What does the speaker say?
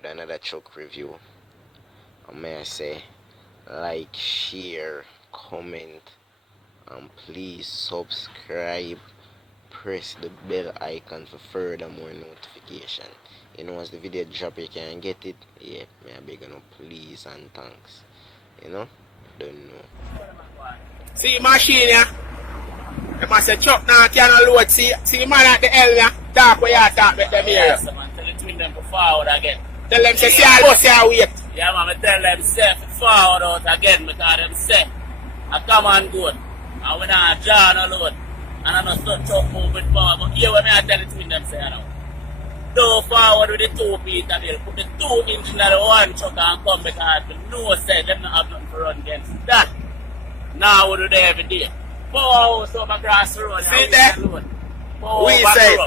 with another truck review. And may I say, like, share, comment, and please subscribe. Press the bell icon for further more notification. You know, as the video drop, you can get it. Yeah, may I beg you, please and thanks. You know, don't know. See machine yeah. The man say truck now cannot load. See man at the L yeah. Talk where you talk with them here. Yes, man. Tell the twin them to forward again. Tell them say see all bus here wait. Yeah, man. I tell them say forward out again because them say I come and go. And we not draw no load. And I know some truck moving forward. But here when I tell the twin them say now. Go forward with the 2 Peter bill. Put the 2 engine on the 1 truck and come because we know say them not have nothing to run against that. Now we do that every day. 4 hours over across the road. See there? We We say